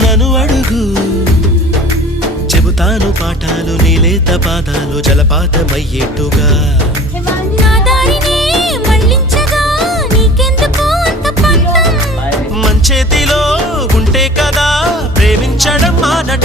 నన్ను అడుగు చెబుతాను పాఠాలు నీలేత పాదాలు జలపాతమయ్యేట్టుగా మంచేతిలో ఉంటే కదా ప్రేమించడం మానటం